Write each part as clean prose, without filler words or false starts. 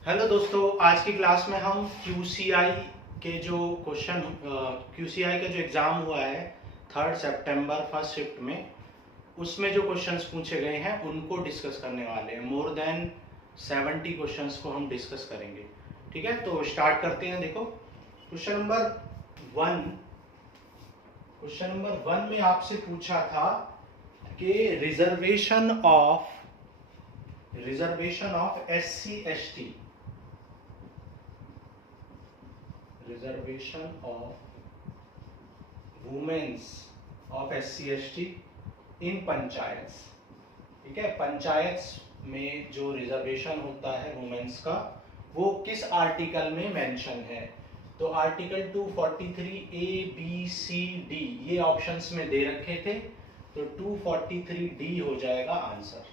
Hello दोस्तों, आज की क्लास में हम QCI के जो क्वेश्चन QCI का जो एग्ज़ाम हुआ है 3 सितंबर फर्स्ट शिफ्ट में, उसमें जो क्वेश्चंस पूछे गए हैं उनको डिस्कस करने वाले हैं। मोर देन 70 क्वेश्चंस को हम डिस्कस करेंगे। ठीक है, तो स्टार्ट करते हैं। देखो वन क्वेश्चन नंबर वन में आपसे पूछा था कि reservation of SC ST, reservation of womens of SC ST in panchayat. ठीक है, पंचायत में जो रिजर्वेशन होता है वुमेन्स का, वो किस आर्टिकल में मेंशन है? तो article 243A B C D ये ऑप्शंस में दे रखे थे, तो 243D हो जाएगा आंसर।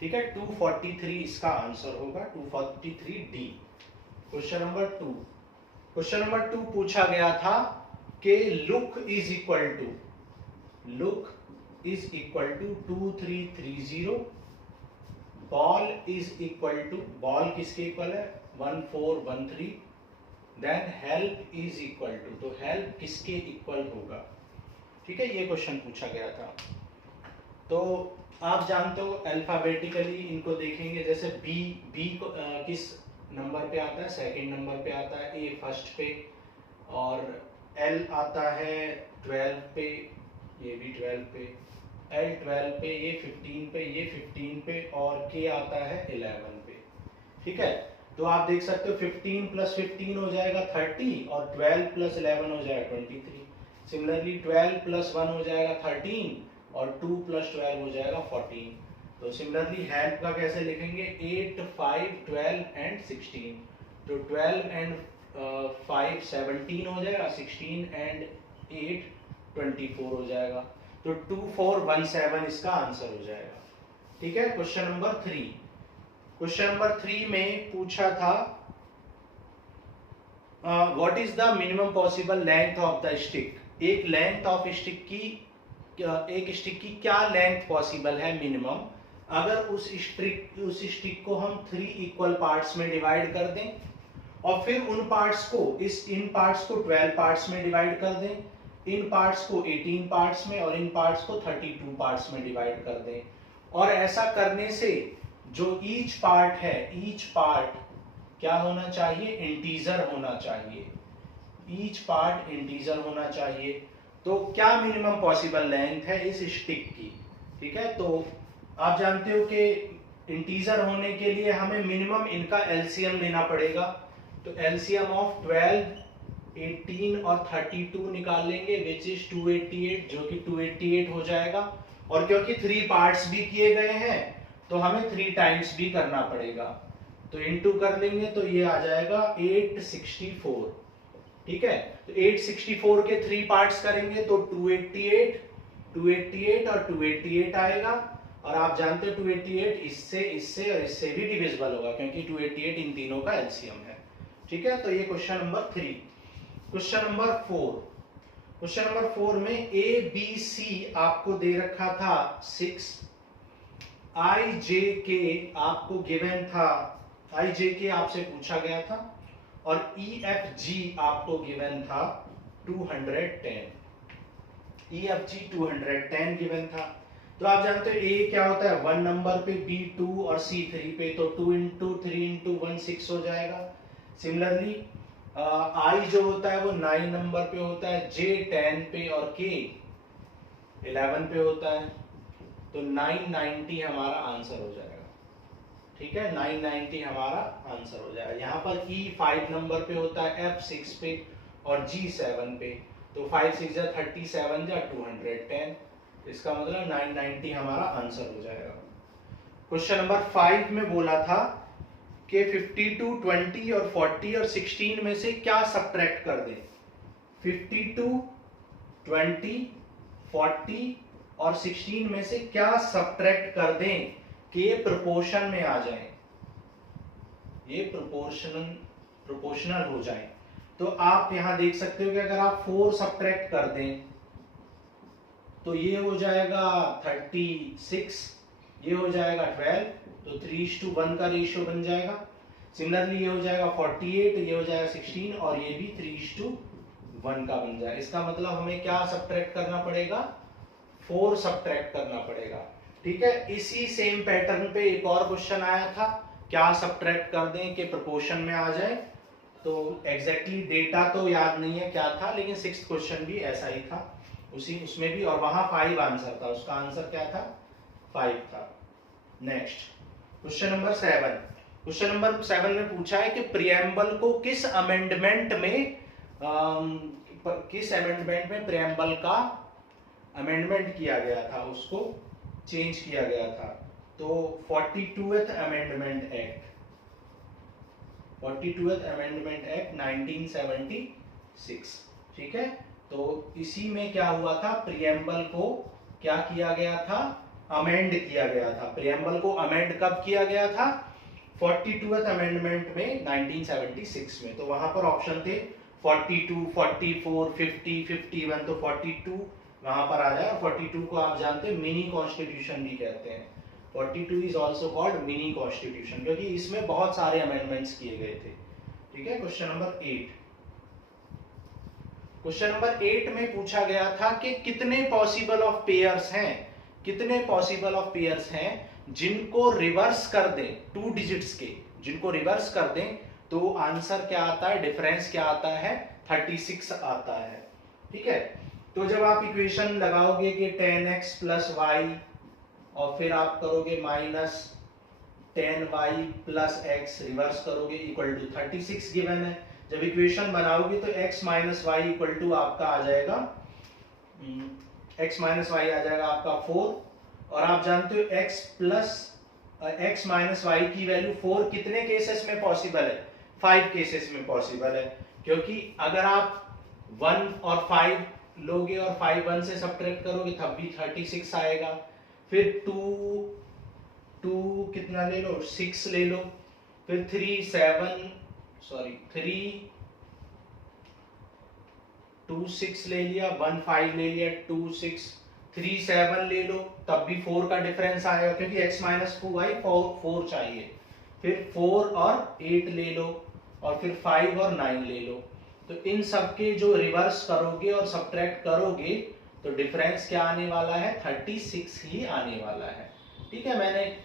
ठीक है, 243 इसका आंसर होगा, 243D। क्वेश्चन नंबर टू पूछा गया था कि look is equal to 2330, ball किसके इक्वल है? 1413। Then help is equal to, तो हेल्प किसके इक्वल होगा? ठीक है, ये क्वेश्चन पूछा गया था। तो आप जानते हो अल्फाबेटिकली इनको देखेंगे, जैसे बी किस नंबर पे आता है? सेकंड नंबर पे आता है, ए फर्स्ट पे, और एल आता है 12 पे, ये भी 12 पे, एल 12 पे, ये 15 पे, ये 15 पे, और के आता है 11 पे। ठीक है, तो आप देख सकते हो 15 प्लस 15 हो जाएगा 30, और 12 प्लस 11 हो जाएगा 23। सिमिलरली 12 प्लस 1 हो जाएगा 13, और 2 प्लस 12 हो जाएगा 14। तो सिमिलरली हेल्प का कैसे लिखेंगे? 8 5 12 एंड 16। तो 12 एंड 5 17 हो जाएगा, 16 एंड 8 24 हो जाएगा। तो 2417 इसका आंसर हो जाएगा। ठीक है, क्वेश्चन नंबर थ्री में पूछा था what is the minimum possible length of the stick. एक लेंथ ऑफ स्टिक की, एक स्टिक की क्या लेंथ पॉसिबल है मिनिमम, अगर उस स्टिक को हम 3 इक्वल पार्ट्स में डिवाइड कर दें, और फिर उन पार्ट्स को इन पार्ट्स को 12 पार्ट्स में डिवाइड कर दें, इन पार्ट्स को 18 पार्ट्स में, और इन पार्ट्स को 32 पार्ट्स में डिवाइड कर दें। और ऐसा करने से जो ईच पार्ट क्या होना चाहिए? इंटीजर होना चाहिए। ईच पार्ट इंटीजर होना चाहिए। तो क्या मिनिमम पॉसिबल लेंथ है इस स्टिक की? ठीक है, तो आप जानते हो कि इंटीजर होने के लिए हमें मिनिमम इनका एलसीएम लेना पड़ेगा। तो एलसीएम ऑफ 12, 18 और 32 निकाल लेंगे, विच इज 288, जो कि 288 हो जाएगा। और क्योंकि 3 पार्ट्स भी किए गए हैं, तो हमें 3 टाइम्स भी करना पड़ेगा। तो इनटू कर लेंगे, तो ये आ जाएगा 864। ठीक है, तो 864 के 3 पार्ट्स करेंगे तो 288, 288 और 288 आएगा। और आप जानते हो 288 इससे और इससे भी डिविजिबल होगा, क्योंकि 288 इन तीनों का एलसीएम है। ठीक है, तो ये क्वेश्चन नंबर 3। क्वेश्चन नंबर 4 में ए बी सी आपको दे रखा था 6, आई जे के आपको गिवन था, आई जे के आपसे पूछा गया था, और ई एफ जी आपको गिवन था 210। ई एफ जी 210 गिवन था। तो आप जानते हो ए क्या होता है? 1 नंबर पे, बी 2 और सी 3 पे, तो 2 इंटू 3 इंटू 1 6 हो जाएगा। सिमिलरली आई जो होता है वो 9 नंबर पे होता है, जे 10 पे, और के 11 पे होता है। तो 990 हमारा आंसर हो जाएगा। ठीक है, 990 हमारा आंसर हो जाएगा। यहाँ पर E 5 नंबर पे होता है, F 6 पे, और G 7 पे। तो 5 6 जा 37 जा 210, इसका मतलब 990 हमारा आंसर हो जाएगा। क्वेश्चन नंबर 5 में बोला था कि 52, 20 और 40 और 16 में से क्या सब्ट्रैक्ट कर दें। 52, 20, 40 और 16 में से क्या सब्ट्रैक्ट कर दें कि ये प्रोपोर्शन में आ जाए, ये प्रोपोर्शनल हो जाए। तो आप यहां देख सकते हो कि अगर आप 4 सब्ट्रैक्ट कर दें तो ये हो जाएगा 36, ये हो जाएगा 12, तो 3:1 का रेशियो बन जाएगा। सिमिलरली ये हो जाएगा 48, ये हो जाएगा 16 और ये भी 3:1 का बन जाएगा। इसका मतलब हमें क्या सब्ट्रैक्ट करना पड़ेगा, 4 सब्ट्रैक्ट करना पड़ेगा। ठीक है, इसी सेम पैटर्न पे एक और क्वेश्चन आया था, क्या सब्ट्रैक्ट कर दें कि प्रोपोर्शन में आ जाए। तो एग्जैक्टली डेटा तो याद नहीं है क्या था, लेकिन 6th क्वेश्चन भी ऐसा ही था, उसमें भी, और वहां 5 आंसर था, उसका आंसर क्या था, 5 था। Next question number 7। Question number 7 में पूछा है कि प्रियम्बल को किस अमेंडमेंट में प्रियम्बल का अमेंडमेंट किया गया था, उसको चेंज किया गया था। तो 42th amendment act, 42th amendment act 1976। ठीक है, तो इसी में क्या हुआ था, प्रियम्बल को क्या किया गया था, अमेंड किया गया था। प्रियम्बल को अमेंड कब किया गया था, 42th अमेंडमेंट में 1976 में। तो वहां पर ऑप्शन थे 42, 44, 50, 51। तो 42 वहां पर आ जाए। 42 को आप जानते हैं मिनी कॉन्स्टिट्यूशन भी कहते हैं। 42 is also called mini constitution, क्योंकि इसमें बहुत सारे अमेंडमेंट्स किए गए थे। ठीक है, क्वेश्चन नंबर 8। क्वेश्चन नंबर 8 में पूछा गया था कि कितने पॉसिबल ऑफ पेयर्स हैं, कितने पॉसिबल ऑफ पेयर्स हैं जिनको रिवर्स कर दें, 2 डिजिट्स के, जिनको रिवर्स कर दें तो आंसर क्या आता है, डिफरेंस क्या आता है, 36 आता है। ठीक है, तो जब आप इक्वेशन लगाओगे कि 10x + y और फिर आप करोगे -10y + x, रिवर्स करोगे इक्वल टू 36 गिवन है। जब इक्वेशन बनाओगे तो x - y इक्वल टू आपका आ जाएगा, x - y आ जाएगा आपका 4। और आप जानते हो x - y की वैल्यू 4 कितने केसेस में पॉसिबल है, 5 केसेस में पॉसिबल है। क्योंकि अगर आप 1 और 5 लोगे और 5 1 से सब्ट्रैक्ट करोगे तब भी 36 आएगा। फिर 2 कितना ले लो, 6 ले लो। फिर 2 6 ले लिया, 1 5 ले लिया, 2 6, 3 7 ले लो, तब भी 4 का डिफरेंस आएगा, क्योंकि x - y 4 चाहिए। फिर 4 और 8 ले लो, और फिर 5 और 9 ले लो। तो इन सब के जो रिवर्स करोगे और सब्ट्रैक्ट करोगे तो डिफरेंस क्या आने वाला है, 36 ही आने वाला है। ठीक है, मैंने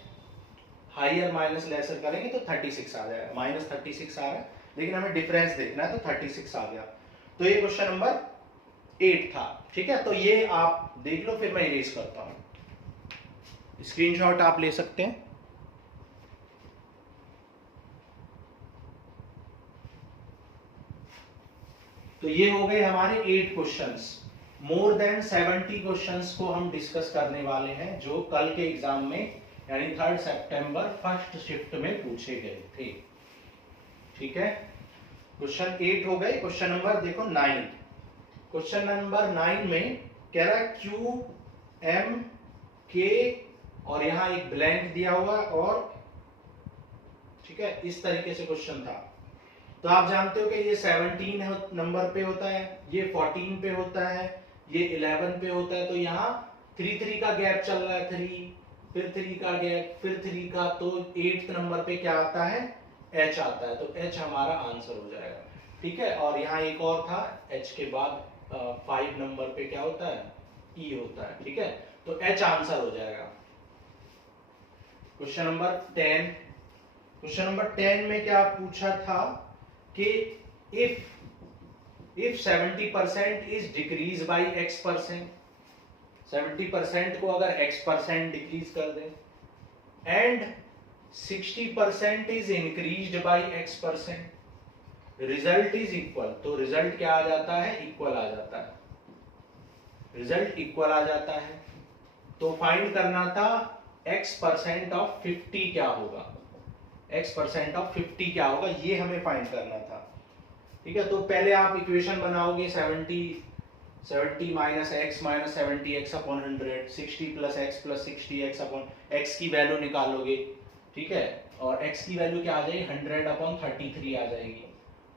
हायर माइनस लेसर करेंगे तो 36 आ जाएगा, -36 आ रहा है, लेकिन हमें डिफरेंस देखना है तो 36 आ गया। तो ये क्वेश्चन नंबर 8 था। ठीक है, तो ये आप देख लो, फिर मैं इरेज करता हूं, स्क्रीनशॉट आप ले सकते हैं। तो ये हो गए हमारे 8 क्वेश्चंस। मोर देन 70 क्वेश्चंस को हम डिस्कस करने वाले हैं, जो कल के एग्जाम में यानी 3 सितंबर फर्स्ट शिफ्ट में पूछे गए थे। ठीक है, क्वेश्चन 8 हो गए। क्वेश्चन नंबर देखो 9। क्वेश्चन नंबर 9 में कह रहा है Q M K और यहां एक ब्लैंक दिया हुआ, और ठीक है, इस तरीके से क्वेश्चन था। तो आप जानते हो कि ये 17 नंबर पे होता है, ये 14 पे होता है, ये 11 पे होता है। तो यहाँ 3 3 का गैप चल रहा है, 3 फिर 3 का गैप, फिर 3 का, तो 8th नंबर पे क्या आता है, H आता है। तो H हमारा आंसर हो जाएगा। ठीक है, और यहाँ एक और था, H के बाद 5 नंबर पे क्या होता है, E होता है। ठीक है, तो H आंसर हो जाएगा। Question number 10। क्वेश्चन नंबर 10 में क्या पूछा था कि if 70% is decreased by x%, 70% को अगर x% डिक्रीज कर दें, and 60% is increased by x%, result is equal, तो रिजल्ट क्या आ जाता है, इक्वल आ जाता है, रिजल्ट इक्वल आ जाता है। तो फाइंड करना था x% ऑफ 50 क्या होगा, x% ऑफ 50 क्या होगा, ये हमें फाइंड करना था। ठीक है, तो पहले आप इक्वेशन बनाओगे 70 minus x minus 70x/100, 60 + x + 60x/x की वैल्यू निकालोगे। ठीक है, और x की वैल्यू क्या आ जाएगी, 100/33 आ जाएगी,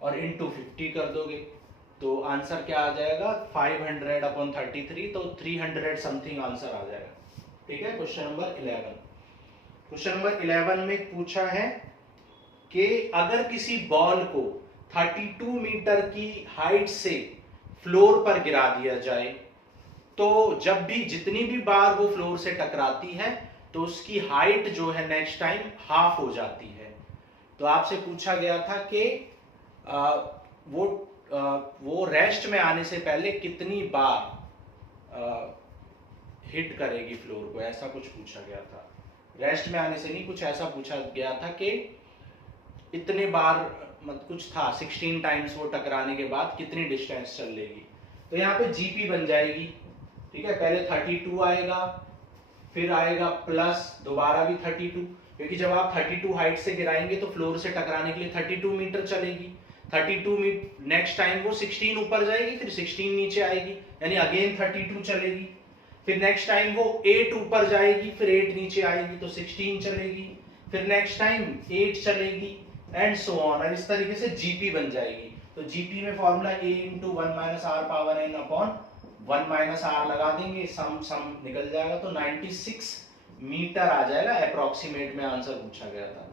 और इनटू 50 कर दोगे तो आंसर क्या आ जाएगा, 500/33, तो 300 समथिंग आंसर आ जाएगा। ठीक है, क्वेश्चन नंबर 11। क्वेश्चन नंबर 11 में पूछा है कि अगर किसी बॉल को 32 मीटर की हाइट से फ्लोर पर गिरा दिया जाए तो जब भी जितनी भी बार वो फ्लोर से टकराती है तो उसकी हाइट जो है नेक्स्ट टाइम हाफ हो जाती है। तो आपसे पूछा गया था कि वो रेस्ट में आने से पहले कितनी बार हिट करेगी फ्लोर को, ऐसा कुछ पूछा गया था। रेस्ट में आने से नहीं, कुछ ऐसा पूछा गया था कि इतने बार, मतलब कुछ था 16 टाइम्स वो टकराने के बाद कितनी डिस्टेंस चल लेगी। तो यहाँ पे जीपी बन जाएगी, ठीक है। पहले 32 आएगा, फिर आएगा प्लस दोबारा भी 32, क्योंकि जब आप 32 हाइट से गिराएंगे तो फ्लोर से टकराने के लिए 32 मीटर चलेगी। 32 मीटर नेक्स्ट टाइम वो 16 ऊपर जाएगी, फिर 16 नीचे आएगी, यानी अगेन 32 चलेगी। फिर नेक्स्ट टाइम वो 8 ऊपर जाएगी, फिर 8 नीचे आएगी तो 16 चलेगी। फिर नेक्स्ट टाइम 8 चलेगी एंड सो ऑन, और इस तरीके से जीपी बन जाएगी। तो जीपी में formula a × 1 - r power n upon 1 - r लगा देंगे, सम निकल जाएगा तो 96 मीटर आ जाएगा। अप्रोक्सीमेट में आंसर पूछा गया था,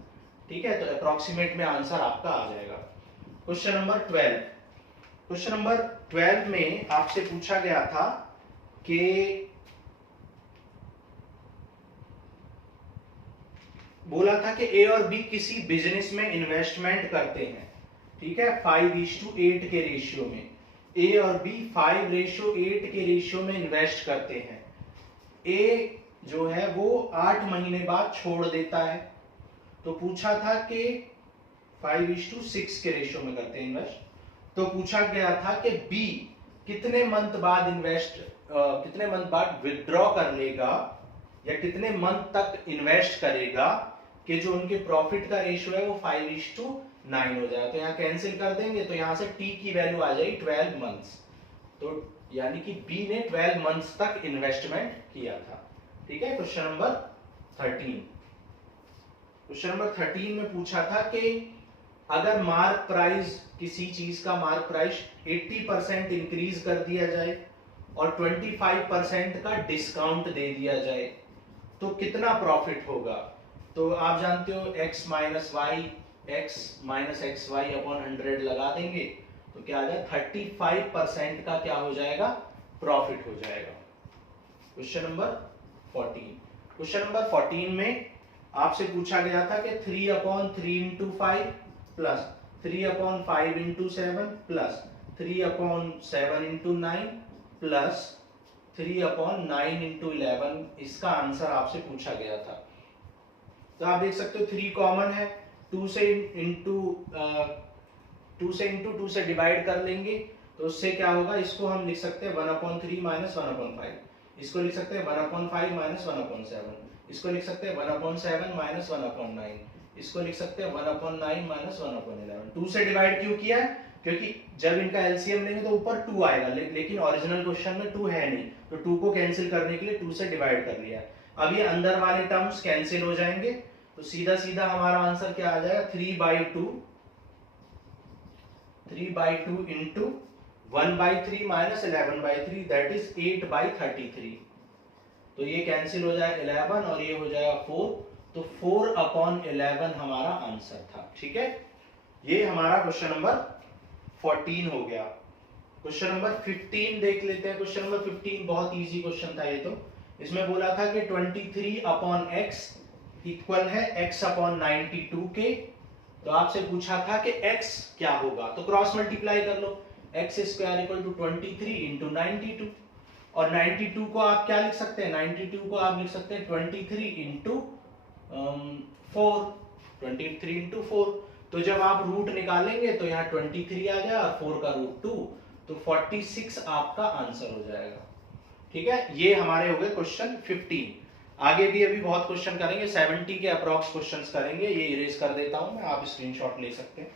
ठीक है। तो अप्रोक्सीमेट में आंसर आपका आ जाएगा। Question number 12। क्वेश्चन नंबर 12 में आपसे पूछा गया था कि बोला था कि ए और बी किसी बिजनेस में इन्वेस्टमेंट करते हैं, ठीक है, 5:8 के रेशियो में। ए और बी 5:8 के रेशियो में इन्वेस्ट करते हैं। ए जो है वो 8 महीने बाद छोड़ देता है। तो पूछा था कि 5:6 के रेशियो में करते हैं इन्वेस्ट। तो पूछा गया था कि बी कितने मंथ बाद विथड्रॉ कर लेगा या कितने मंथ तक इन्वेस्ट करेगा कि जो उनके प्रॉफिट का रेशियो है वो 5:9 हो जाए। तो यहाँ कैंसिल कर देंगे तो यहाँ से टी की वैल्यू आ जाएगी 12 मंथ्स। तो यानी कि बी ने 12 मंथ्स तक इन्वेस्टमेंट किया था, ठीक है। Question number 13। क्वेश्चन नंबर 13 में पूछा था कि अगर मार्क प्राइस, किसी चीज का मार्क प्राइस 80% इंक्रीज कर दिया जाए और 25% का डिस्काउंट दे दिया जाए तो कितना प्रॉफिट होगा। तो आप जानते हो x - xy अपॉन 100 लगा देंगे तो क्या आ जाए 35% का क्या हो जाएगा, प्रॉफिट हो जाएगा। Question number 14। क्वेश्चन नंबर 14 में आपसे पूछा गया था कि 3/3 × 5 प्लस 3/5 × 7 प्लस 3/7 × 9 प्लस 3/9 × 11, इसका आंसर आपसे पूछा गया था। तो आप देख सकते हो 3 कॉमन है, 2 से इंटू 2 से डिवाइड कर लेंगे तो उससे क्या होगा, इसको हम लिख सकते हैं 1/3 - 1/5, इसको लिख सकते हैं 1/5 - 1/7, इसको लिख सकते हैं 1/7 - 1/9, इसको लिख सकते हैं 1/9 - 1/11। 2 से डिवाइड क्यों किया है, क्योंकि जब इनका एलसीएम लेंगे तो ऊपर 2 आएगा, लेकिन ओरिजिनल क्वेश्चन में 2 है नहीं, तो 2 को कैंसिल करने के लिए 2 से डिवाइड कर लिया। अब ये अंदर वाले टर्म्स कैंसिल हो जाएंगे तो सीधा सीधा हमारा आंसर क्या आ जाएगा, 3/2 इंटू 1/3 - 11/3 दैट इज 8/33। तो ये कैंसिल हो जाएगा 11 और ये हो जाएगा 4, तो 4/11 हमारा आंसर था, ठीक है। ये हमारा क्वेश्चन नंबर 14 हो गया। क्वेश्चन नंबर 15 देख लेते हैं। क्वेश्चन नंबर 15 बहुत इजी क्वेश्चन था ये तो। इसमें बोला था कि 23/x इक्वल है x/92 के। तो आपसे पूछा था कि x क्या होगा, तो क्रॉस मल्टीप्लाई कर लो, x² = 23 × 92, और 92 को आप क्या लिख सकते हैं, 92 को आप लिख सकते हैं 23 × 4, 23 × 4। तो जब आप रूट निकालेंगे तो यहाँ 23 आ जाएगा और 4 का रूट 2, तो 46 आपका आंसर हो जाएगा, ठीक है। ये हमारे हो गए क्वेश्चन 15। आगे भी अभी बहुत क्वेश्चन करेंगे, 70 के अप्रॉक्स क्वेश्चंस करेंगे। ये इरेज कर देता हूं मैं, आप स्क्रीनशॉट ले सकते हैं।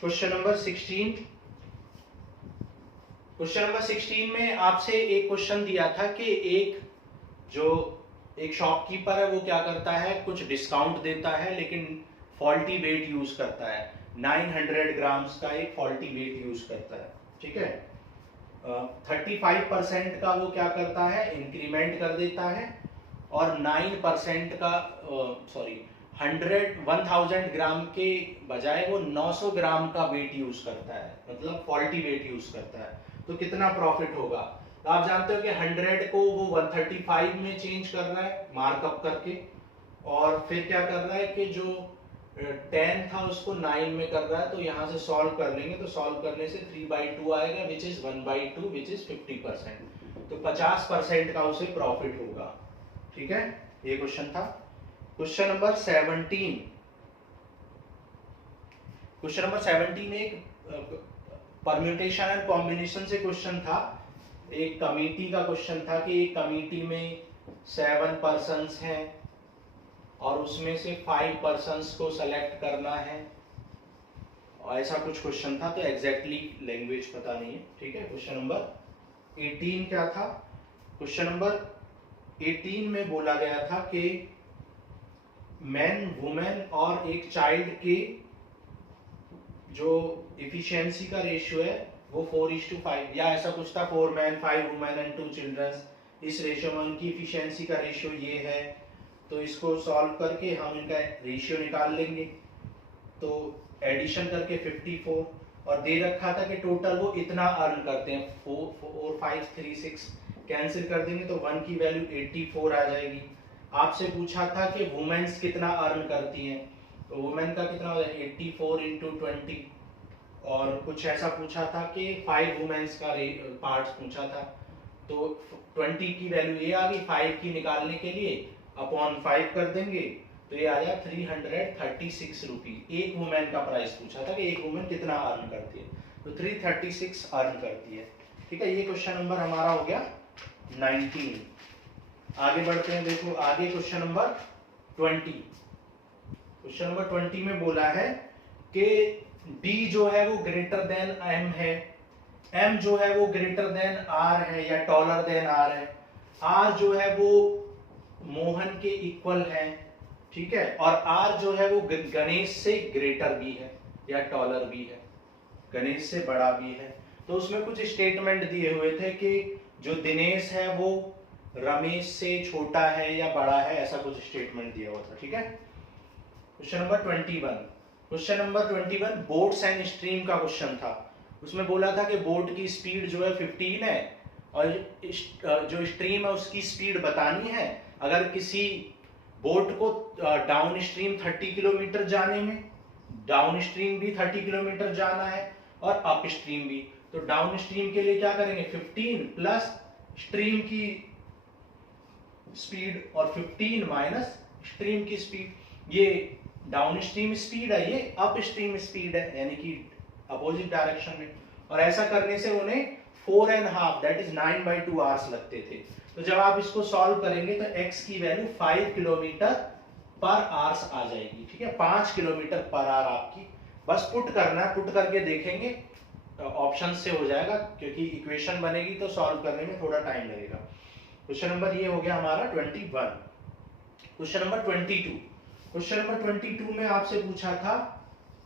Question number 16। क्वेश्चन नंबर 16 में आपसे एक क्वेश्चन दिया था कि एक शॉपकीपर है वो क्या करता है, कुछ डिस्काउंट देता है लेकिन फॉल्टी वेट यूज करता है, 900 ग्राम्स का एक फॉल्टी वेट यूज करता है, ठीक है। 35% का वो क्या करता है, इंक्रीमेंट कर देता है, और 9% का 1000 ग्राम के बजाय वो 900 ग्राम का वेट यूज करता है, मतलब फॉल्टी वेट यूज करता है। तो कितना प्रॉफिट होगा? तो आप जानते हो कि 100 को वो 135 में चेंज कर रहा है मार्कअप करके, और फिर क्या कर रहा है कि जो 10 था उसको 9 में कर रहा है। तो यहाँ से सॉल्व कर लेंगे, तो सॉल्व करने से 3/2 आएगा, विच इज 1/2, विच इज 50%। तो 50% का उसे प्रॉफिट होगा, ठीक है। ये क्वेश्चन था। Question number 17। क्वेश्चन नंबर 17 एक परम्यूटेशन एंड कॉम्बिनेशन से क्वेश्चन था। एक कमेटी का क्वेश्चन था कि एक कमेटी में 7 पर्सन्स हैं और उसमें से 5 पर्सन्स को सेलेक्ट करना है, और ऐसा कुछ क्वेश्चन था। तो एग्जैक्टली लैंग्वेज पता नहीं है, ठीक है। क्वेश्चन नंबर 18 क्या था? क्वेश्चन नंबर 18 में बोला गया था कि मैन, वुमेन और एक चाइल्ड के जो इफिशिएंसी का रेशियो है वो 4:5 या ऐसा कुछ था, 4 मैन 5 वुमेन एंड 2 चिल्ड्रंस। इस रेशियो में उनकी इफिशिएंसी का रेशियो ये है। तो इसको सॉल्व करके हम इनका रेशियो निकाल लेंगे। तो एडिशन करके 54, और दे रखा था कि टोटल वो इतना अर्न करते हैं, 4 5 3 6 कैंसिल कर देंगे तो 1 की वैल्यू 84 आ जाएगी। आपसे पूछा था कि वुमेन्स कितना अर्न करती हैं, तो वुमेन का कितना हो जाएगा 84 × 20, और कुछ ऐसा पूछा था कि 5 वुमेन्स का पार्ट्स पूछा था। तो 20 की वैल्यू ये आ गई, 5 की निकालने के लिए अपॉन 5 कर देंगे तो ये आ जाएगा 336 रुपीज। एक वुमेन का प्राइस पूछा था कि एक वुमेन कितना अर्न करती है, तो 336 अर्न करती है, ठीक है। ये क्वेश्चन नंबर हमारा हो गया 19। आगे बढ़ते हैं, देखो आगे क्वेश्चन नंबर 20। क्वेश्चन नंबर 20 में बोला है कि D जो है वो ग्रेटर देन M है, M जो है वो ग्रेटर देन R है या टॉलर देन R है, R जो है वो मोहन के इक्वल है, ठीक है, और R जो है वो गणेश से ग्रेटर भी है या टॉलर भी है, गणेश से बड़ा भी है। तो उसमें कुछ स्टेटमेंट दिए हुए थे कि जो दिनेश है वो रमेश से छोटा है या बड़ा है, ऐसा कुछ स्टेटमेंट दिया हुआ था, ठीक है। Question number 21। Question number 21 boats and stream का क्वेश्चन था। उसमें बोला था कि बोट की स्पीड जो है 15 है और जो स्ट्रीम है उसकी स्पीड बतानी है। अगर किसी बोट को डाउन स्ट्रीम 30 किलोमीटर जाने में, डाउन स्ट्रीम भी 30 किलोमीटर जाना है और अप स्ट्रीम भी, तो डाउन स्ट्रीम के लिए क्या करेंगे 15 प्लस स्ट्रीम की स्पीड और 15 माइनस स्ट्रीम की स्पीड। ये डाउन स्ट्रीम स्पीड है, ये अप स्ट्रीम स्पीड है, यानी कि अपोजिट डायरेक्शन में। और ऐसा करने से उन्हें 4.5 दैट इज 9/2 आवर्स लगते थे। तो जब आप इसको सॉल्व करेंगे तो x की वैल्यू 5 किलोमीटर पर आवर्स आ जाएगी, ठीक है, 5 किलोमीटर पर आवर आपकी बस पुट करना है। पुट करके देखेंगे ऑप्शन से हो जाएगा, क्योंकि इक्वेशन बनेगी तो सॉल्व करने में थोड़ा टाइम लगेगा। क्वेश्चन नंबर ये हो गया हमारा 21। Question number 22। क्वेश्चन नंबर 22 में आपसे पूछा था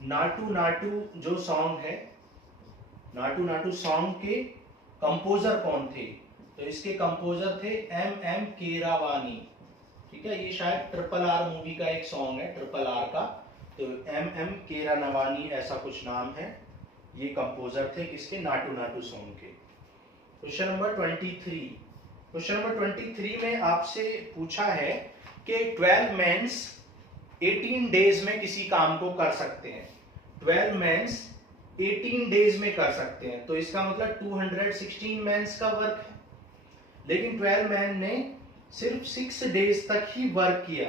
नाटू नाटू जो सॉन्ग है, नाटू नाटू सॉन्ग के कंपोजर कौन थे? तो इसके कंपोजर थे M.M. कीरावानी, ठीक है। ये शायद RRR मूवी का एक सॉन्ग है, RRR का। तो M.M. कीरावानी ऐसा कुछ नाम है, ये कंपोजर थे किसके, नाटू नाटू सॉन्ग के। Question number 23। क्वेश्चन नंबर 23 में आपसे पूछा है कि 12 मेंस 18 डेज में किसी काम को कर सकते हैं। 12 मेंस 18 डेज में कर सकते हैं, तो इसका मतलब 216 मेंस का वर्क है, लेकिन 12 मैन ने सिर्फ 6 डेज तक ही वर्क किया,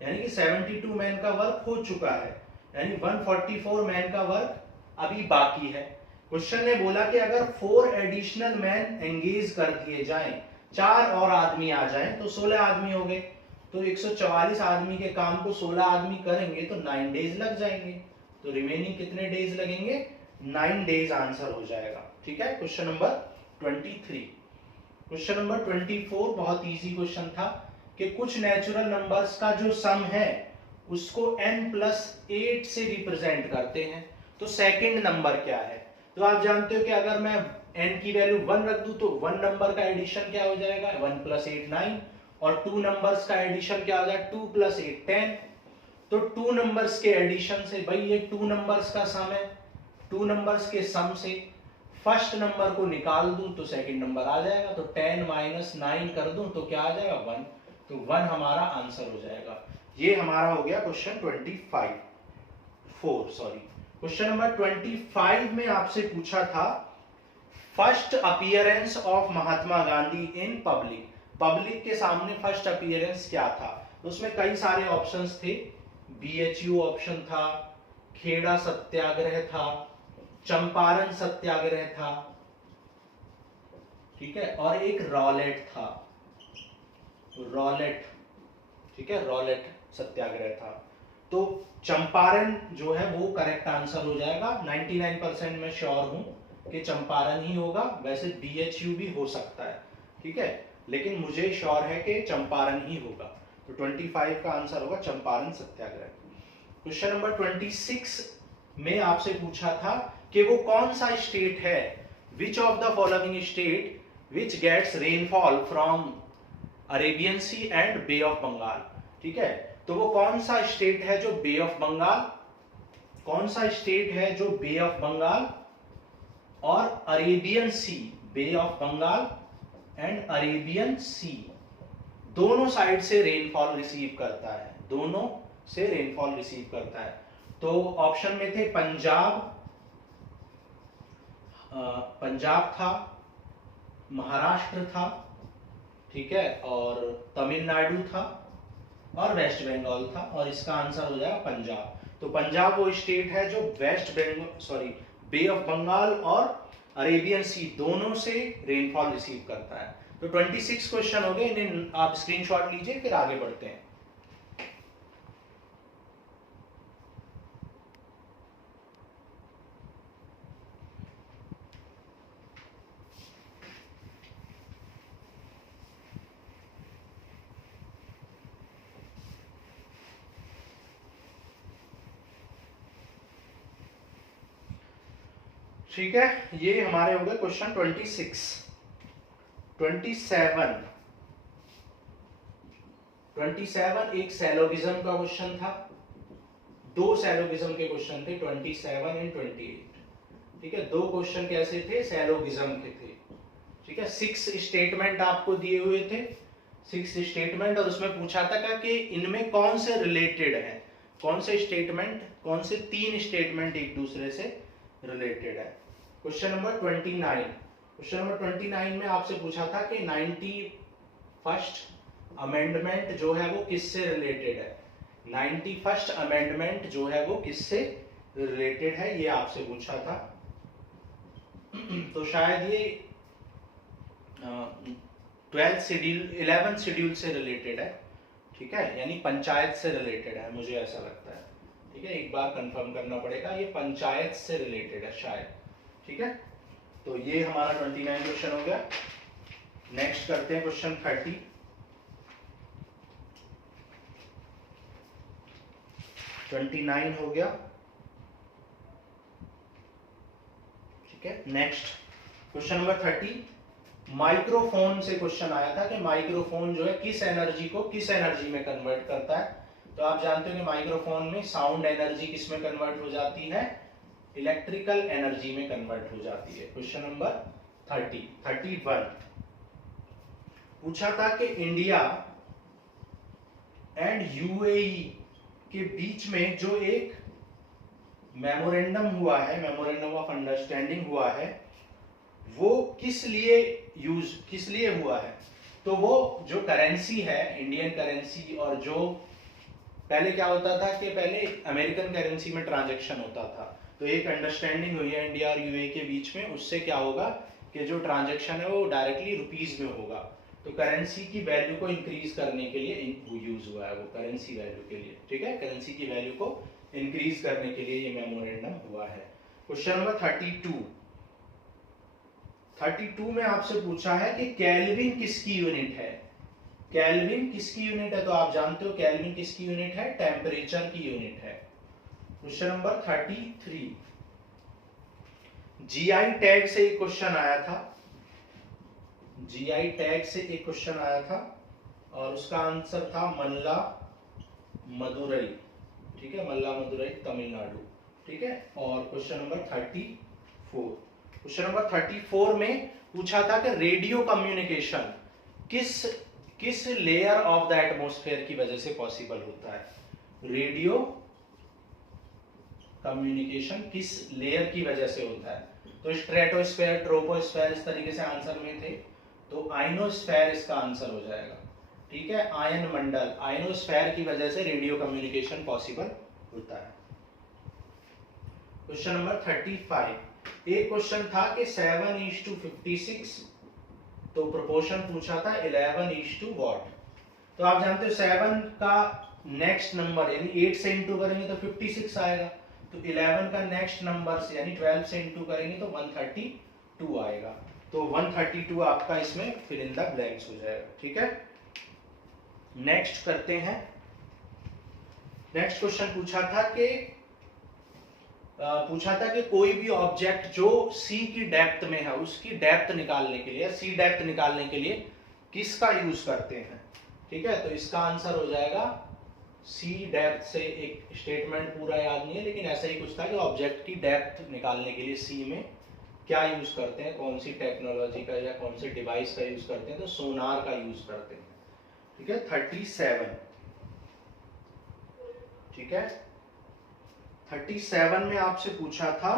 यानी कि 72 मैन का वर्क हो चुका है, यानी 144 मैन का वर्क अभी बाकी है। क्वेश्चन ने बोला कि अगर 4 एडिशनल मैन एंगेज कर दिए जाएं, 4 और आदमी आ जाएं, तो 16 आदमी हो गए। तो 144 आदमी के काम को 16 आदमी करेंगे तो 9 डेज लग जाएंगे। तो रिमेनिंग कितने डेज लगेंगे, 9 डेज आंसर हो जाएगा, ठीक है। Question number 23। क्वेश्चन नंबर 24 बहुत इजी क्वेश्चन था कि कुछ नेचुरल नंबर्स का जो सम है उसको n+8 से रिप्रेजेंट करते हैं। तो सेकंड नंबर क्या है? तो आप जानते हो कि अगर मैं n की वैल्यू 1 रख दूं तो 1 नंबर का एडिशन क्या हो जाएगा? 1 + 8 9, और 2 नंबर्स का एडिशन क्या हो जाएगा? 2 + 8 10। तो 2 नंबर्स के एडिशन से, भाई ये 2 नंबर्स का सम है, 2 नंबर्स के सम से फर्स्ट नंबर को निकाल दूं तो सेकंड नंबर आ जाएगा। तो 10 - 9 कर दूं तो क्या आ जाएगा? 1। तो 1 हमारा आंसर हो जाएगा। ये हमारा हो गया क्वेश्चन 4 सॉरी। क्वेश्चन नंबर 25 में आपसे पूछा था first appearance of Mahatma Gandhi in public. Public के सामने फर्स्ट अपीयरेंस क्या था? उसमें कई सारे ऑप्शंस थे। BHU ऑप्शन था, खेड़ा सत्याग्रह था, चंपारण सत्याग्रह था, ठीक है, और एक रॉलेट था, रॉलेट, ठीक है, रॉलेट सत्याग्रह था। तो चंपारण जो है वो करेक्ट आंसर हो जाएगा। 99% मैं श्योर हूं कि चंपारण ही होगा। वैसे BHU भी हो सकता है, ठीक है, लेकिन मुझे श्योर है कि चंपारण ही होगा। तो 25 का आंसर होगा चंपारण सत्याग्रह। क्वेश्चन नंबर 26 में आपसे पूछा था कि वो कौन सा स्टेट है, which of the following state which gets rainfall from Arabian Sea and Bay of Bengal, ठीक है। तो वो कौन सा स्टेट है जो बे ऑफ बंगाल, कौन सा स्टेट है जो बे ऑफ बंगाल और Arabian Sea, Bay of Bengal and Arabian Sea दोनों साइड से रेनफॉल रिसीव करता है, दोनों से रेनफॉल रिसीव करता है। तो ऑप्शन में थे पंजाब था, महाराष्ट्र था, ठीक है, और तमिलनाडु था और वेस्ट बंगाल था, और इसका आंसर हो जाएगा पंजाब। तो पंजाब वो स्टेट है जो West Bengal Bay of Bengal और अरेबियन सी दोनों से रेनफॉल रिसीव करता है। तो 26 क्वेश्चन हो गए, इन्हें आप स्क्रीनशॉट लीजिए, फिर आगे बढ़ते हैं। ठीक है, ये हमारे हो गए क्वेश्चन 26। 27 एक सैलोगिज्म का क्वेश्चन था। दो सैलोगिज्म के क्वेश्चन थे 27 एंड 28, ठीक है। दो क्वेश्चन कैसे थे? सैलोगिज्म के थे, ठीक है। 6 स्टेटमेंट आपको दिए हुए थे, 6 स्टेटमेंट, और उसमें पूछा था कि इनमें कौन से रिलेटेड है, कौन से स्टेटमेंट, कौन से 3 स्टेटमेंट एक दूसरे से रिलेटेड है। क्वेश्चन नंबर 29, क्वेश्चन नंबर 29 में आपसे पूछा था कि 91st अमेंडमेंट जो है वो किससे रिलेटेड है, 91st अमेंडमेंट जो है वो किससे रिलेटेड है, ये आपसे पूछा था। तो शायद ये 12th शेड्यूल 11th शेड्यूल से रिलेटेड है, ठीक है, यानी पंचायत से रिलेटेड है, मुझे ऐसा लगता है, ठीक है। एक बार कंफर्म करना पड़ेगा, ये पंचायत से रिलेटेड है शायद, ठीक है। तो ये हमारा 29 क्वेश्चन हो गया। नेक्स्ट करते हैं क्वेश्चन 30। 29 हो गया, ठीक है। नेक्स्ट क्वेश्चन नंबर 30, माइक्रोफोन से क्वेश्चन आया था कि माइक्रोफोन जो है किस एनर्जी को किस एनर्जी में कन्वर्ट करता है। तो आप जानते हो कि माइक्रोफोन में साउंड एनर्जी किस में कन्वर्ट हो जाती है, इलेक्ट्रिकल एनर्जी में कन्वर्ट हो जाती है। क्वेश्चन नंबर 31 पूछा था कि इंडिया एंड यूएई के बीच में जो एक मेमोरेंडम हुआ है, मेमोरेंडम ऑफ अंडरस्टैंडिंग हुआ है, वो किस लिए हुआ है। तो वो जो करेंसी है, इंडियन करेंसी, और जो पहले क्या होता था कि पहले अमेरिकन करेंसी में ट्रांजैक्शन होता था, तो एक अंडरस्टैंडिंग हुई है इंडिया और यूएई के बीच में, उससे क्या होगा कि जो ट्रांजैक्शन है वो डायरेक्टली रुपीस में होगा। तो करेंसी की वैल्यू को इंक्रीज करने के लिए यूज हुआ है, वो करेंसी वैल्यू के लिए, ठीक है, करेंसी की वैल्यू को इंक्रीज करने के लिए ये मेमोरेंडम हुआ है। क्वेश्चन नंबर 32 में आपसे पूछा है कि केल्विन किसकी यूनिट है। केल्विन किसकी यूनिट है? तो आप जानते हो केल्विन किसकी यूनिट है? टेम्परेचर की यूनिट है। क्वेश्चन नंबर 33, जीआई टैग से एक क्वेश्चन आया था, जीआई टैग से एक क्वेश्चन आया था और उसका आंसर था मल्ला मदुरई, ठीक है, मल्ला मदुरई तमिलनाडु, ठीक है। और क्वेश्चन नंबर 34, क्वेश्चन नंबर 34 में पूछा था कि रेडियो कम्युनिकेशन किस लेयर ऑफ द एटमॉस्फेयर की वजह से पॉसिबल होता है? रेडियो कम्युनिकेशन किस लेयर की वजह से होता है? तो स्ट्रेटोस्फेयर, ट्रोपोस्फेयर, इस तरीके से आंसर में थे, तो आयनोस्फेयर इसका आंसर हो जाएगा, ठीक है। आयन मंडल, आयनोस्फेयर की वजह से रेडियो कम्युनिकेशन पॉसिबल होता है। क्वेश्चन नंबर 35, एक क्वेश्चन था कि 7:56, तो प्रोपोर्शन पूछा था 11:what। तो आप जानते हो 7 का नेक्स्ट नंबर यानी 8 से इंटू करेंगे तो 56 आएगा, तो 11 का नेक्स्ट नंबर से यानी 12 से इंटू करेंगे तो 132 आएगा, तो 132 आपका इसमें फिल इन द ब्लैंक्स हो जाएगा, ठीक है। नेक्स्ट करते हैं। नेक्स्ट क्वेश्चन पूछा था कि कोई भी ऑब्जेक्ट जो सी की डेप्थ में है उसकी डेप्थ निकालने के लिए, सी डेप्थ निकालने के लिए किसका यूज करते हैं, ठीक है। तो इसका आंसर हो जाएगा सी डेप्थ से, एक स्टेटमेंट पूरा याद नहीं है लेकिन ऐसा ही कुछ था कि ऑब्जेक्ट की डेप्थ निकालने के लिए सी में क्या यूज करते हैं, कौन सी टेक्नोलॉजी का या कौन से डिवाइस का यूज करते हैं, तो सोनार का यूज करते हैं, ठीक है। 37, ठीक है। 37 में आपसे पूछा था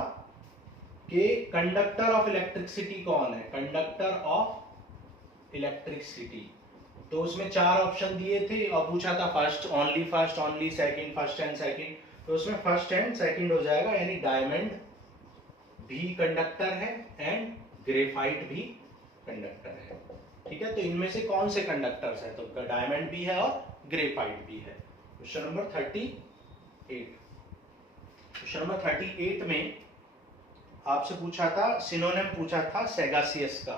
कि कंडक्टर ऑफ इलेक्ट्रिसिटी कौन है? कंडक्टर ऑफ इलेक्ट्रिसिटी, तो उसमें 4 ऑप्शन दिए थे और पूछा था first, only second, first and second, तो उसमें फर्स्ट एंड सेकंड हो जाएगा, यानी डायमंड भी कंडक्टर है एंड ग्रेफाइट भी कंडक्टर है, ठीक है। तो इनमें से कौन से कंडक्टर्स है? तो डायमंड भी है और ग्रेफाइट भी है। क्वेश्चन नंबर 38, क्वेश्चन नंबर 38 में आपसे पूछा था, सिनोनिम पूछा था सेगासियस का,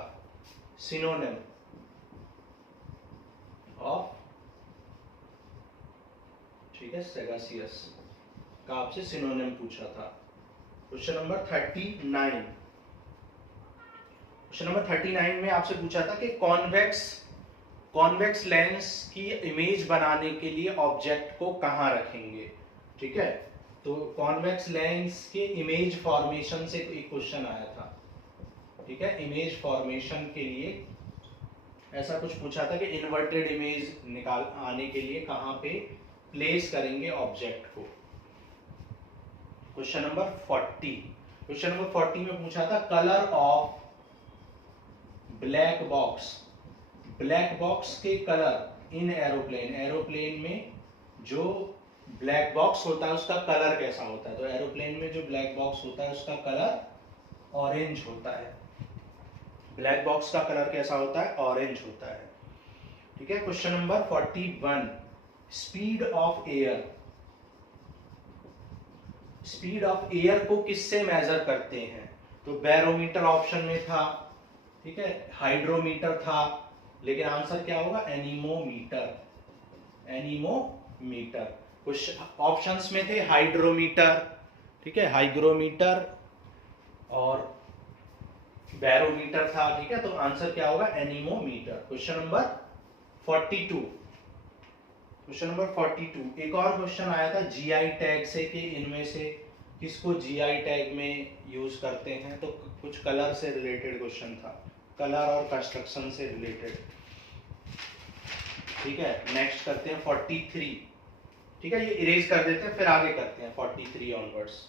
सिनोनिम ऑफ, ठीक है, सेगासियस का आपसे सिनोनिम पूछा था। क्वेश्चन नंबर 39, क्वेश्चन नंबर 39 में आपसे पूछा था कि कॉन्वेक्स लेंस की इमेज बनाने के लिए ऑब्जेक्ट को कहां रखेंगे, ठीक है। तो कॉन्वेक्स लेंस के इमेज फॉर्मेशन से एक क्वेश्चन आया था, ठीक है। इमेज फॉर्मेशन के लिए ऐसा कुछ पूछा था कि इन्वर्टेड इमेज निकाल आने के लिए कहां पे प्लेस करेंगे ऑब्जेक्ट को। क्वेश्चन नंबर 40, क्वेश्चन नंबर 40 में पूछा था colour of black box, black box के कलर इन एरोप्लेन, एरोप्लेन में जो ब्लैक बॉक्स होता है उसका कलर कैसा होता है? तो एरोप्लेन में जो ब्लैक बॉक्स होता है उसका कलर ऑरेंज होता है, ब्लैक बॉक्स का कलर कैसा होता है? ऑरेंज होता है, ठीक है। Question number 41, speed of air, speed of air को किससे मेजर करते हैं? तो बैरोमीटर ऑप्शन में था, ठीक है, हाइड्रोमीटर था, लेकिन आंसर क्या होगा? Anemometer, anemometer. कुछ ऑप्शंस में थे हाइड्रोमीटर, ठीक है, हाइग्रोमीटर और बैरोमीटर था, ठीक है। तो आंसर क्या होगा? Anemometer. Question number 42, question number 42, एक और क्वेश्चन आया था जीआई टैग से कि इनमें से किसको जीआई टैग में यूज करते हैं, तो कुछ कलर से रिलेटेड क्वेश्चन था, कलर और कंस्ट्रक्शन से रिलेटेड, ठीक है। नेक्स्ट करते हैं 43, ठीक है, ये इरेज कर देते हैं फिर आगे करते हैं 43 onwards.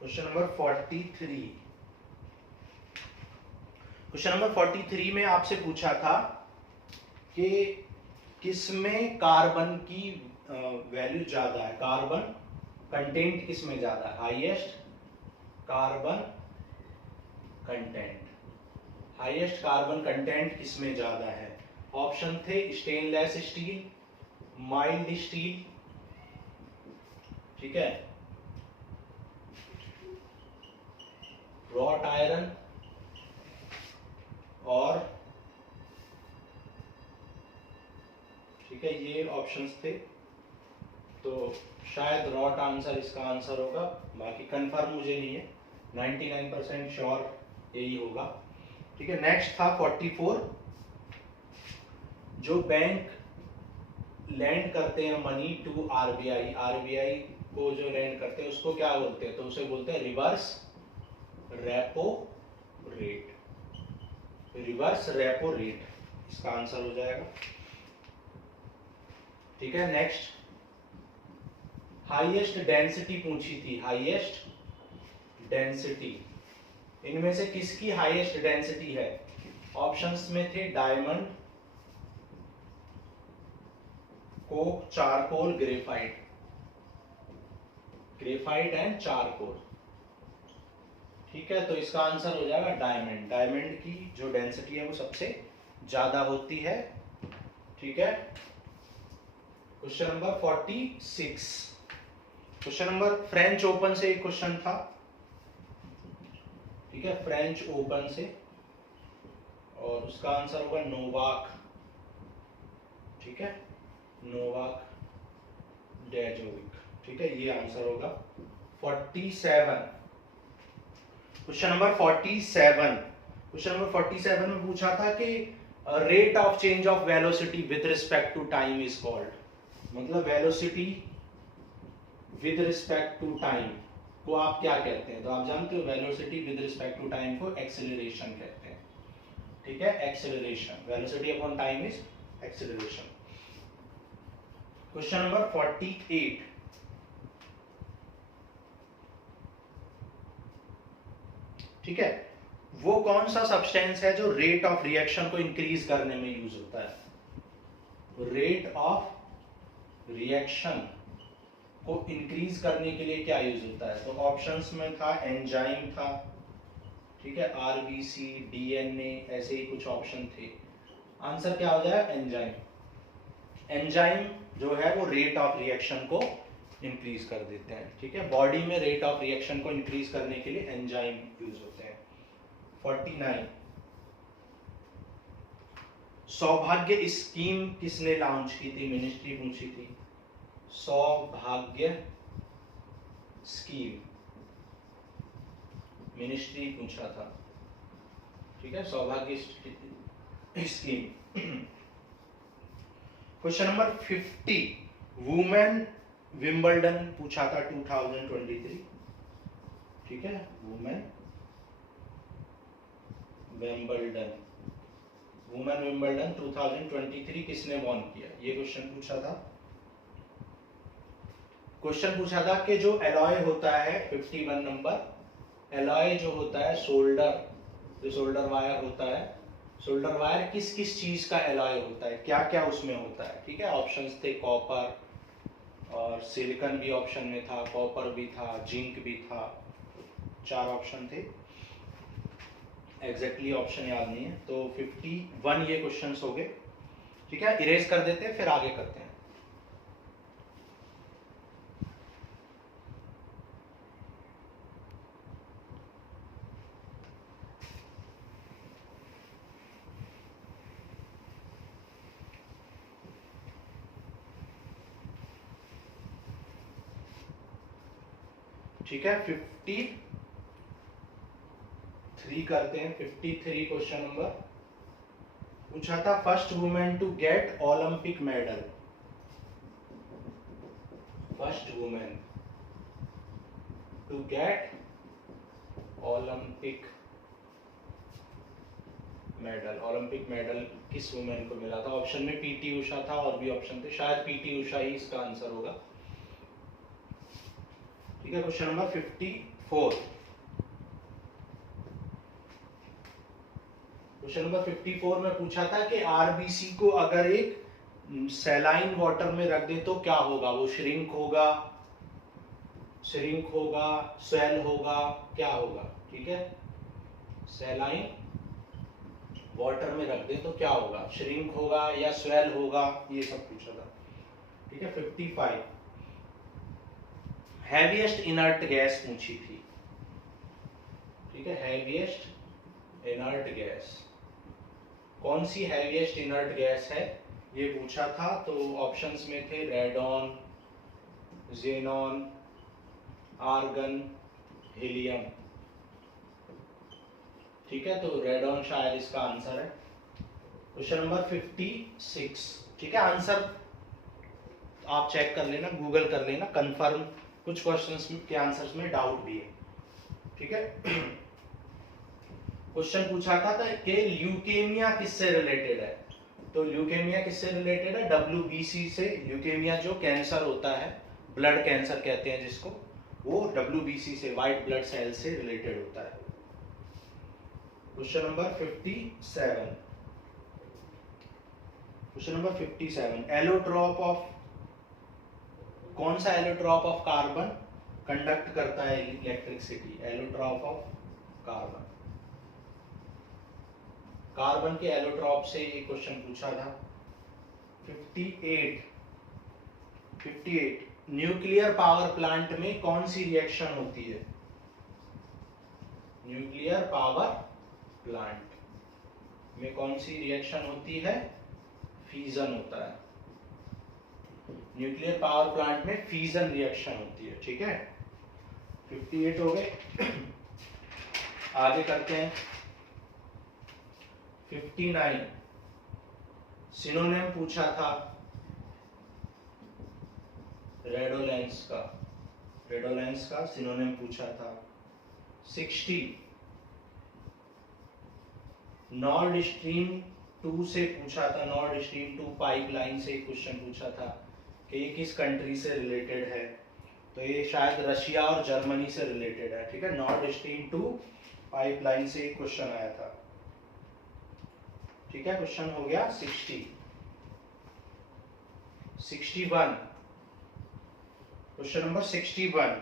Question number 43, question number 43 में आपसे पूछा था कि किसमें कार्बन की वैल्यू ज्यादा है, कार्बन कंटेंट किसमें ज्यादा है, highest carbon content, highest carbon content किसमें ज्यादा है? ऑप्शन थे स्टेनलेस स्टील, माइल्ड स्टील, ठीक है, रॉट आयरन और, ठीक है, ये ऑप्शंस थे। तो शायद रॉट आंसर इसका आंसर होगा, बाकी कंफर्म मुझे नहीं है, 99% श्योर यही होगा। ठीक है, नेक्स्ट था 44, जो बैंक लैंड करते हैं मनी टू आरबीआई, आरबीआई को जो लैंड करते हैं उसको क्या बोलते हैं? तो उसे बोलते हैं reverse repo rate, reverse repo rate इसका आंसर हो जाएगा। ठीक है, नेक्स्ट हाईएस्ट डेंसिटी पूछी थी, हाईएस्ट डेंसिटी, इनमें से किसकी हाईएस्ट डेंसिटी है? ऑप्शंस में थे diamond, Coke, charcoal, graphite, graphite and charcoal. ठीक है, तो इसका आंसर हो जाएगा डायमंड, डायमंड की जो डेंसिटी है वो सबसे ज्यादा होती है। ठीक है, question number 46, question number French open से एक क्वेश्चन था। ठीक है, फ्रेंच ओपन से, और उसका आंसर होगा नोवाक। ठीक है, नोवाक जोकोविच। ठीक है, ये आंसर होगा 47। क्वेश्चन नंबर 47, क्वेश्चन नंबर 47 में पूछा था कि rate of change of velocity with respect to time is called, मतलब velocity with respect to time को आप क्या कहते हैं? तो आप जानते हो velocity with respect to time को एक्सेलरेशन कहते हैं। ठीक है, acceleration, velocity upon time is acceleration. Question number 48, ठीक है, वो कौन सा सब्सटेंस है जो रेट ऑफ रिएक्शन को इंक्रीज करने में यूज होता है? रेट ऑफ रिएक्शन को इंक्रीज करने के लिए क्या यूज होता है? तो ऑप्शंस में था एंजाइम था, ठीक है, आरबीसी, डीएनए, ऐसे ही कुछ ऑप्शन थे। आंसर क्या हो जाएगा? एंजाइम। एंजाइम जो है वो रेट ऑफ रिएक्शन को इंक्रीज कर देते हैं। ठीक है, बॉडी में रेट ऑफ रिएक्शन को इंक्रीज करने के लिए एंजाइम यूज होते हैं। 49, सौभाग्य स्कीम किसने लॉन्च की थी? मिनिस्ट्री पूछी थी, सौभाग्य स्कीम, मिनिस्ट्री पूछा था। ठीक है, सौभाग्य scheme. Question number 50, women Wimbledon पूछा था 2023। ठीक है, वुमेन विंबलडन, वुमेन विंबलडन 2023 किसने वॉन किया? ये क्वेश्चन पूछा था। क्वेश्चन पूछा था कि जो एलॉय होता है 51 नंबर, एलॉय जो होता है शोल्डर, जो शोल्डर वायर होता है, शोल्डर वायर किस किस चीज का एलॉय होता है, क्या क्या उसमें होता है? ठीक है, ऑप्शंस थे कॉपर, और सिलिकॉन भी ऑप्शन में था, कॉपर भी था, जिंक भी था, 4 ऑप्शन थे। एग्जैक्टली ऑप्शन याद नहीं है। तो 51 ये क्वेश्चंस हो गए। ठीक है, इरेज कर देते हैं, फिर आगे करते हैं। ठीक है, 53 करते हैं। 53 क्वेश्चन नंबर पूछा था, first women to get Olympic medal, first women to get Olympic medal, Olympic medal किस वुमेन को मिला था? ऑप्शन में पीटी उषा था, और भी ऑप्शन थे, शायद पीटी उषा ही इसका आंसर होगा। ठीक है, क्वेश्चन नंबर 54, क्वेश्चन नंबर 54 में पूछा था कि आरबीसी को अगर एक सैलाइन वाटर में रख दे तो क्या होगा? वो श्रिंक होगा, स्वेल होगा, क्या होगा? ठीक है, सैलाइन वाटर में रख दें तो क्या होगा, श्रिंक होगा या स्वेल होगा, ये सब पूछा था। ठीक है। 55 हैवीएस्ट इनर्ट गैस पूछी थी। ठीक है, हैवीएस्ट इनर्ट गैस, कौन सी हैवीएस्ट इनर्ट गैस है ये पूछा था। तो ऑप्शंस में थे रेडॉन, जेनॉन, आर्गन, हीलियम। ठीक है, तो रेडॉन शायद इसका आंसर है। Question number 56। ठीक है, आंसर आप चेक कर लेना, गूगल कर लेना, कंफर्म, कुछ क्वेश्चंस के आंसर्स में डाउट भी है। ठीक है। क्वेश्चन पूछा था कि ल्यूकेमिया किससे रिलेटेड है। तो ल्यूकेमिया किससे रिलेटेड है, WBC से। ल्यूकेमिया जो कैंसर होता है, ब्लड कैंसर कहते हैं जिसको, वो WBC से, व्हाइट ब्लड सेल से रिलेटेड होता है। Question number 57। Question number 57, allotrope of, कौन सा एलोट्रॉप ऑफ कार्बन कंडक्ट करता है electricity. Allotrope of carbon, carbon के एलोट्रॉप से ये क्वेश्चन पूछा था। 58 न्यूक्लियर पावर प्लांट में कौन सी रिएक्शन होती है। न्यूक्लियर पावर प्लांट में कौन सी रिएक्शन होती है, फीजन होता है। न्यूक्लियर पावर प्लांट में फीजन रिएक्शन होती है। ठीक है, 58 हो गए। आगे करते हैं 59, सिनोनिम पूछा था रेडोलेंस का, रेडोलेंस का सिनोनिम पूछा था। 60, नॉर्ड स्ट्रीम 2 से पूछा था, नॉर्ड स्ट्रीम 2 पाइपलाइन से क्वेश्चन पूछा था कि ये किस कंट्री से रिलेटेड है। तो ये शायद रशिया और जर्मनी से रिलेटेड है। ठीक है, नॉर्ड स्ट्रीम 2 पाइपलाइन से क्वेश्चन आया था। ठीक है, क्वेश्चन हो गया 60। 61, क्वेश्चन नंबर 61,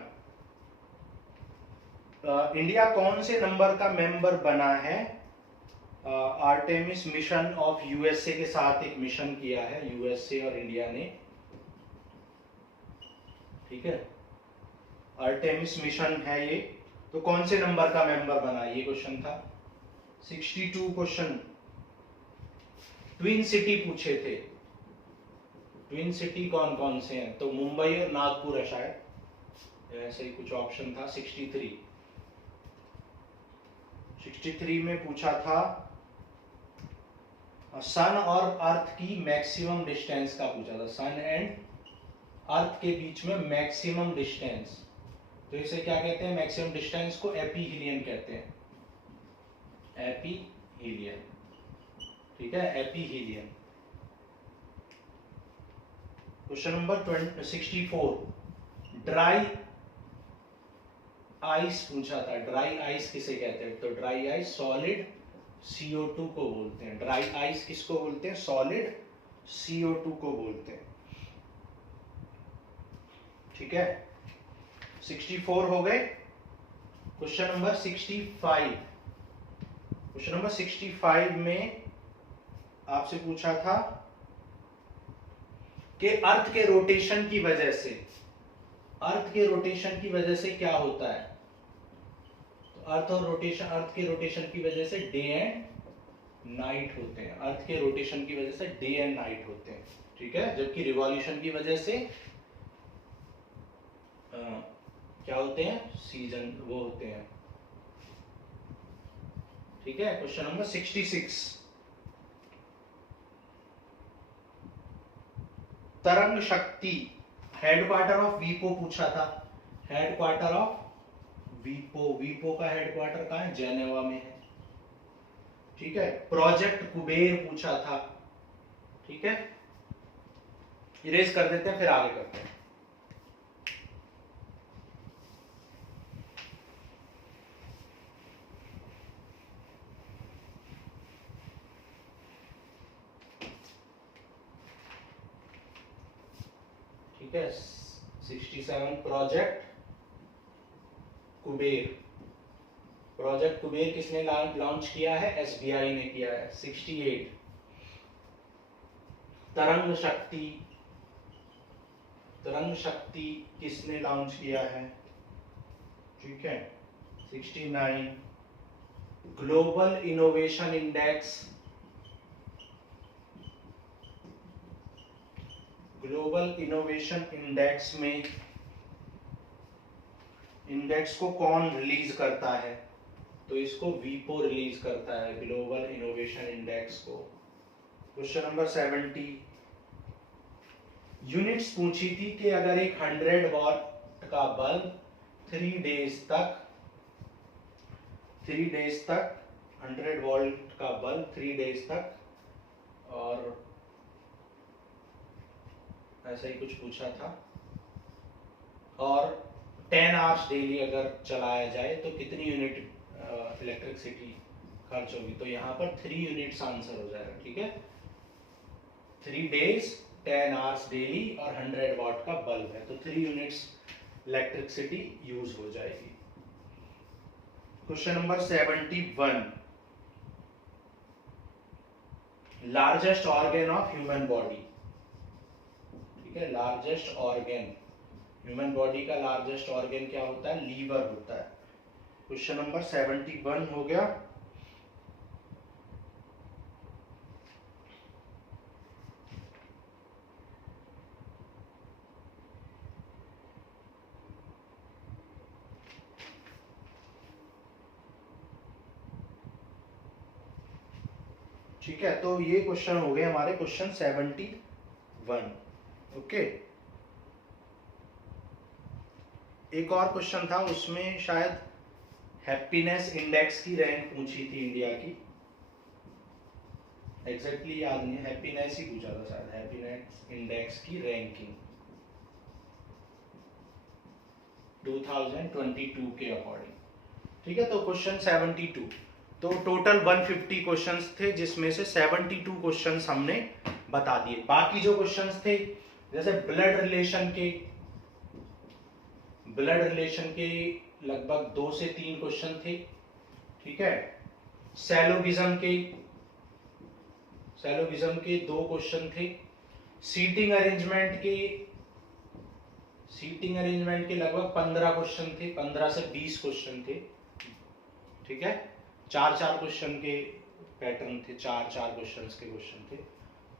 इंडिया कौन से नंबर का मेंबर बना है। आर्टेमिस मिशन ऑफ यूएसए के साथ एक मिशन किया है यूएसए और इंडिया ने। ठीक है, आर्टेमिस मिशन है ये, तो कौन से नंबर का मेंबर बना, ये क्वेश्चन था। 62 क्वेश्चन, ट्विन सिटी पूछे थे। ट्विन सिटी कौन कौन से हैं, तो मुंबई और नागपुर है शायद, ऐसे ही कुछ ऑप्शन था। 63 में पूछा था सन और अर्थ की मैक्सिमम डिस्टेंस का पूछा था। सन एंड अर्थ के बीच में मैक्सिमम डिस्टेंस, तो इसे क्या कहते हैं, मैक्सिमम डिस्टेंस को एपीहीलियन कहते हैं। एपीहीलियन। ठीक है, एपीहीलियन। क्वेश्चन नंबर 64, ड्राई आइस पूछा था। ड्राई आइस किसे कहते हैं, तो ड्राई आइस सॉलिड CO2 को बोलते हैं। ड्राई आइस किसको बोलते हैं, सॉलिड CO2 को बोलते हैं। ठीक है, 64 हो गए। क्वेश्चन नंबर 65, क्वेश्चन नंबर 65 में आपसे पूछा था कि अर्थ के रोटेशन की वजह से, अर्थ के रोटेशन की वजह से क्या होता है। तो अर्थ के रोटेशन की वजह से डे एंड नाइट होते हैं। अर्थ के रोटेशन की वजह से डे एंड नाइट होते हैं। ठीक है, जबकि रिवॉल्यूशन की वजह से क्या होते हैं, सीजन वो होते हैं। ठीक है, क्वेश्चन नंबर 66, तरंग शक्ति, हेडक्वार्टर ऑफ वीपो पूछा था। हेडक्वार्टर ऑफ वीपो, वीपो का हेडक्वार्टर कहाँ है, जेनेवा में है। ठीक है, प्रोजेक्ट कुबेर पूछा था। ठीक है, इरेज कर देते हैं, फिर आगे करते हैं। ठीक है, 67 प्रोजेक्ट कुबेर। प्रोजेक्ट कुबेर किसने लॉन्च किया है? एसबीआई ने किया है। 68 तरंग शक्ति किसने लॉन्च किया है? ठीक है। 69 global innovation index, global innovation index में इंडेक्स को कौन रिलीज करता है? तो इसको वीपो रिलीज करता है, ग्लोबल इनोवेशन इंडेक्स को। क्वेश्चन नंबर 70 यूनिट्स पूछी थी कि अगर एक 100 वॉट का बल्ब 3 डेज तक 100 वोल्ट का बल्ब 3 डेज तक, और ऐसा ही कुछ पूछा था, और 10 आवर्स डेली अगर चलाया जाए तो कितनी यूनिट इलेक्ट्रिसिटी खर्च होगी? तो यहाँ पर 3 यूनिट्स आंसर हो जाएगा। ठीक है, 3 डेज 10 आवर्स डेली और 100 वॉट का बल्ब है, तो 3 यूनिट्स इलेक्ट्रिसिटी यूज हो जाएगी। Question number 71 largest organ of human body. ठीक है, लार्जेस्ट ऑर्गन, ह्यूमन बॉडी का लार्जेस्ट ऑर्गन क्या होता है? लीवर होता है। क्वेश्चन नंबर 71 हो गया। ठीक है, तो ये क्वेश्चन हो गए हमारे क्वेश्चन 71। ओके, एक और क्वेश्चन था, उसमें शायद हैप्पीनेस इंडेक्स की रैंक पूछी थी इंडिया की। एग्जैक्टली याद नहीं, हैप्पीनेस ही पूछा था शायद, हैप्पीनेस इंडेक्स की रैंकिंग 2022 के अकॉर्डिंग। ठीक है, तो क्वेश्चन 72, तो टोटल 150 क्वेश्चंस थे, जिसमें से 72 क्वेश्चंस हमने बता दिए। बाकी जो क्वेश्चंस थे, जैसे ब्लड रिलेशन के लगभग 2 से 3 क्वेश्चन थे। ठीक है, सेलोगिज्म के 2 क्वेश्चन थे। सीटिंग अरेंजमेंट के लगभग 15 क्वेश्चन थे, 15 से 20 क्वेश्चन थे। ठीक है, 4 क्वेश्चन के पैटर्न थे, 4 क्वेश्चन के क्वेश्चन थे,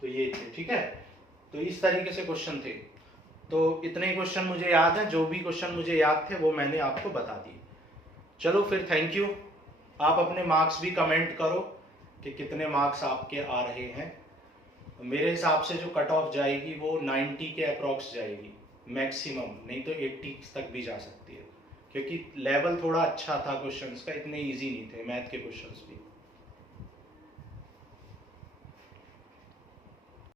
तो ये थे। ठीक है, तो इस तरीके से क्वेश्चन थे। तो इतने क्वेश्चन मुझे याद है, जो भी क्वेश्चन मुझे याद थे वो मैंने आपको बता दिए। चलो फिर, थैंक यू। आप अपने मार्क्स भी कमेंट करो कि कितने मार्क्स आपके आ रहे हैं। मेरे हिसाब से जो कट ऑफ जाएगी वो 90 के अप्रॉक्स जाएगी मैक्सिमम, नहीं तो 80 तक भी जा सकती है, क्योंकि लेवल थोड़ा अच्छा था क्वेश्चंस का, इतने इजी नहीं थे मैथ के क्वेश्चंस भी।